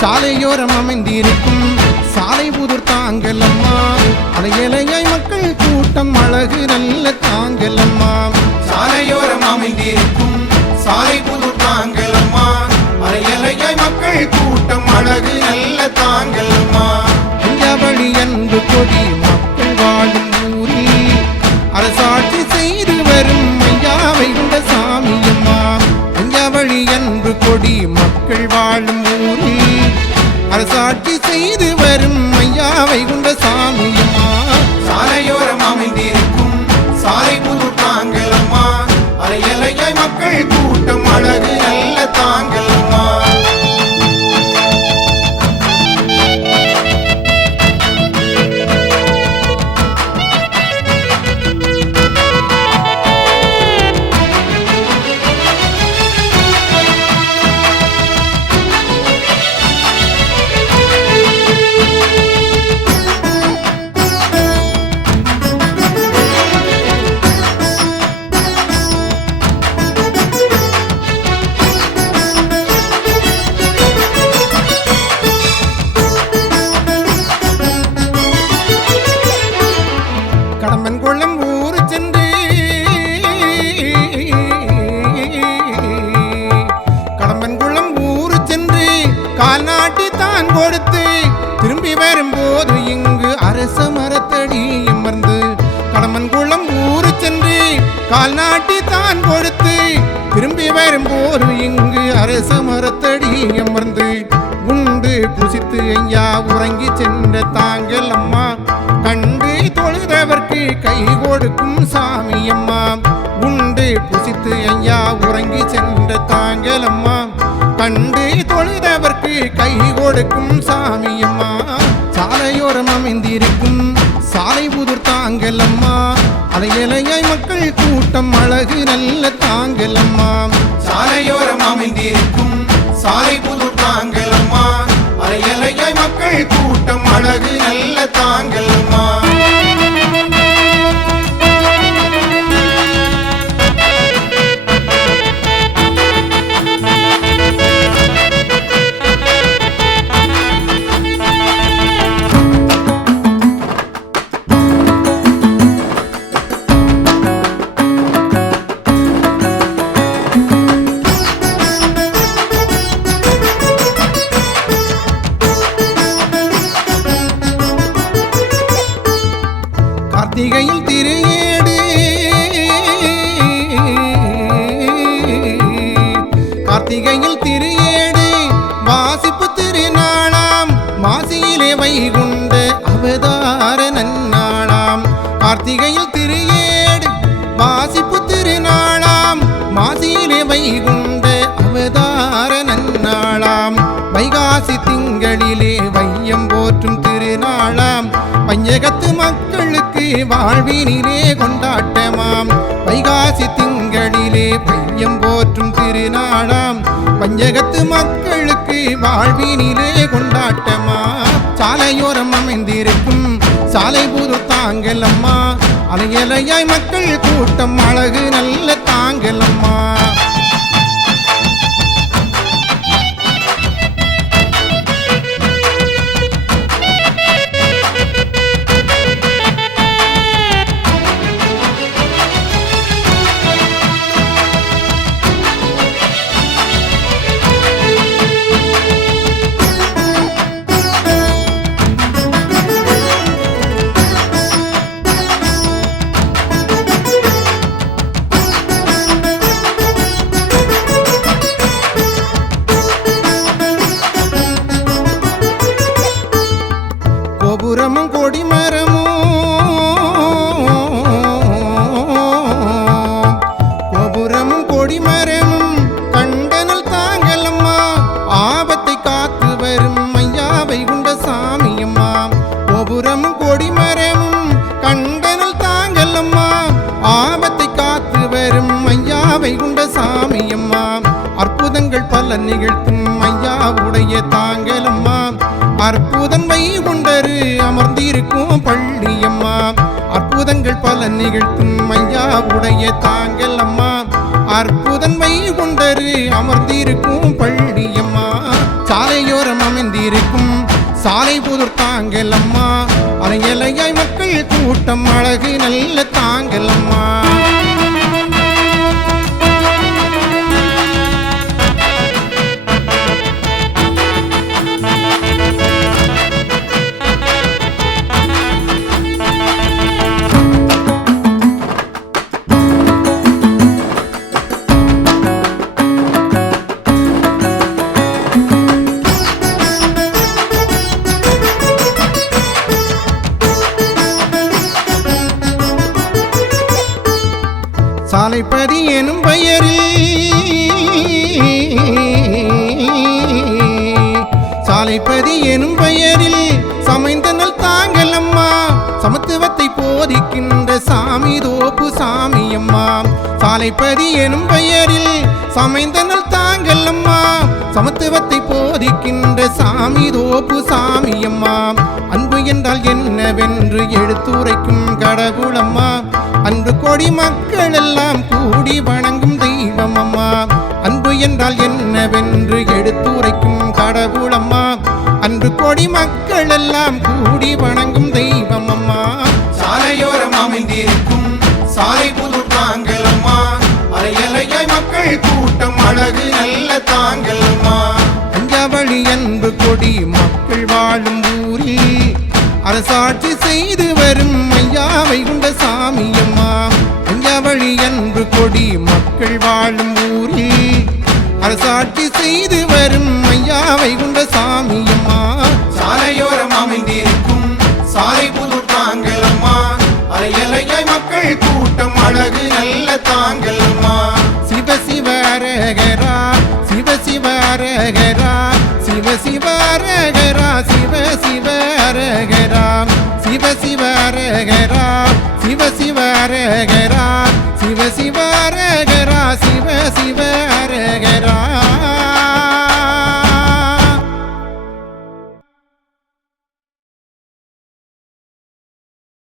சாலையோரம் அமைந்திருக்கும் சாலை புதூர் தாங்கள் அம்மா. அலையலையாய் மக்கள் கூட்டம் அழகு நல்ல தாங்கள் அம்மா. சாலையோரம் அமைந்திருக்கும் சாலை புதூர் தாங்கள் அம்மா. அலையலையாய் மக்கள் கூட்டம் அழகு நல்ல தாங்கள் அம்மா. பஞ்சவழி அன்பு கொடி மக்கள் வாழும் ஊரில் அரசாட்சி செய்து வரும் ஐயாவை உண்ட சாமியம்மா. பஞ்சவழி அன்பு கொடி மக்கள் வாழும் ஊரில் அரசாட்சி செய்து வரும் ஐயாவை உண்ட சாமியம்மா. சாலையோரம் அமைந்திருக்கும் சாலை புதூர் தாங்கள் அம்மா. அலையலையாய் மக்கள் கூட்டம் அழகு நல்ல தாங்கள் அம்மா. கடம்பன்குளம் ஊர் சென்று கடம்பன்குளம் ஊர் சென்று கால்நாட்டி தான் கொடுத்து திரும்பி வரும்போது இங்கு அரச மரத்தடி அமர்ந்து. கடம்பன்குளம் ஊர் சென்று கால்நாட்டி தான் கொடுத்து திரும்பி வரும்போது இங்கு அரச மரத்தடி அமர்ந்து. உண்டு புசித்து ஐயா உறங்கி சென்ற தாங்கள் அம்மா. கண்டு தொழுதவர்க்கு கை கொடுக்கும் சாமியம்மா. உண்டு புசித்து ஐயா உறங்கி சென்ற தாங்கள் அம்மா. கண்டு தொழுதவர்க்கு கை கொடுக்கும் சாமியம்மா. சாலையோரம் அமைந்திருக்கும் சாலை புதூர் தாங்கள் அம்மா. அலையலையாய் மக்கள் கூட்டம் அழகு நல்ல தாங்கள் அம்மா. சாலையோரம் அமைந்திருக்கும் சாலை புதூர் தாங்கள் அம்மா. அலையலையாய் மக்கள் கூட்டம் அழகு நல்ல தாங்கள் அம்மா. கார்த்திகையில் திருஏடு கார்த்திகையில் திருஏடு வாசிப்பு திருநாளாம். மாசியிலே வைகுண்ட அவதார நன்னாளாம். கார்த்திகையில் திருஏடு வாசிப்பு திருநாளாம். மாசியிலே வைகுண்ட அவதார நன்னாளாம். வைகாசி திங்களிலே வையம் போற்றும் திருநாளாம். பஞ்சகத்து மக்களுக்கு வாழ்வினிலே கொண்டாட்டமாம். வைகாசி திங்களிலே பையம் போற்றும் திருநாளாம். பஞ்சகத்து மக்களுக்கு வாழ்வினிலே கொண்டாட்டமாம். சாலையோரம் அமைந்திருக்கும் சாலை புதூர் தாங்கள் அம்மா. அலையலையாய் மக்கள் கூட்டம் அழகு நல்ல தாங்கள் அம்மா. கோபுரமும் கொடிமரமும் கோபுரமும் கொடிமரமும் கண்டனல் தாங்கள் அம்மா. ஆபத்தை காத்து வரும் ஐயாவை உண்ட சாமியம்மா. கோபுரமும் கொடிமரமும் கண்டனல் தாங்கள் அம்மா. ஆபத்தை காத்து வரும் ஐயாவை உண்ட சாமியம்மா. அற்புதங்கள் பல நிகழ்த்தும் ஐயாவுடைய தாங்கள் அம்மா. அற்புதம் வைகுண்டரு அமர்ந்திருக்கும் பள்ளியம்மா. அற்புதங்கள் பல நிகழ்த்தும் ஐயாவுடைய தாங்கள் அம்மா. அற்புதம் வைகுண்டரு அமர்ந்திருக்கும் பள்ளியம்மா. சாலையோரம் அமைந்திருக்கும் சாலை புதூர் தாங்கல் அம்மா அலையலையாய் மக்கள் கூட்டம் அழகு நல்ல தாங்கல் அம்மா சாலைப்பதி எனும் பெயரில் சமைந்த நல் தாங்கல் அம்மா சமத்துவத்தை போதிக்கின்ற சாமி தோப்பு சாமி அம்மா சாலைப்பதி எனும் பெயரில் சமைந்த நல் தாங்கல் அம்மா சமத்துவத்தை போதிக்கின்ற சாமி தோப்பு சாமி அம்மா அன்பு என்றால் என்னவென்று எடுத்துரைக்கும் கடவுளம்மா அன்பு கோடி மக்கள் எல்லாம் கூடி வணங்கும் தெய்வம் அம்மா அன்பு என்றால் என்னவென்று எடுத்துரைக்கும் கடவுளம்மா அன்பு கோடி மக்கள் எல்லாம் கூடி வணங்கும் தெய்வம் அம்மா சாலையோரம் அமைந்திருக்கும் சாலை புதூர் தாங்கல் அம்மா அலையலையாய் மக்கள் கூட்டம் அழகு நல்ல தாங்கல் அம்மா அஞ்சாவழி அன்பு கொடி மக்கள் வாழும் ஊரில் அரசாட்சி செய்து வரும் ஐயாவை கொண்ட சாமி அம்மா அஞ்சாவழி அன்பு கொடி மக்கள் வாழும் ஊரில் அரசாட்சி செய்து வரும் ஐயாவை கொண்ட சாமி அம்மா சாலையோரம் அமைந்திருக்கும் சாலை புதூர் தாங்கல் அம்மா அலையலையாய் மக்கள் கூட்டம் அழகு நல்ல தாங்கல் அம்மா சிவ சிவரகரா சிவ சிவரகரா சிவ சிவரகரா சிவ சிவரகரா சிவ சிவரகரா சிவ சிவரகரா சிவ சிவரகரா சிவ சிவரகரா